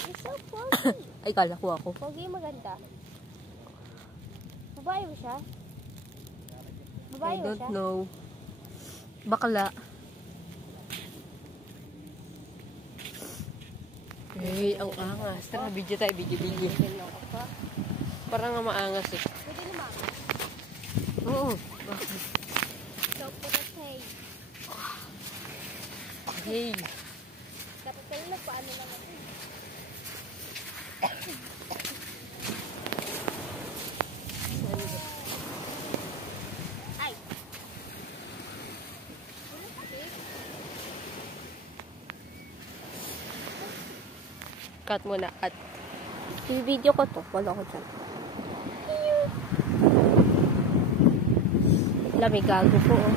He's so pogi. Ay, kala ko ako. Pogi, maganda. Babae ba siya? Babae I ba don't siya? know. Bakla. Hey, ang angas. Tara, video tayo, video. Parang nga maangas eh. Pwede naman. Oo. So, pwede hey. Hey. Kapag na paano lang ito. Ay. Cut mo na, cut. I-video ko to. Wala ko dyan. Lamig gago po oh.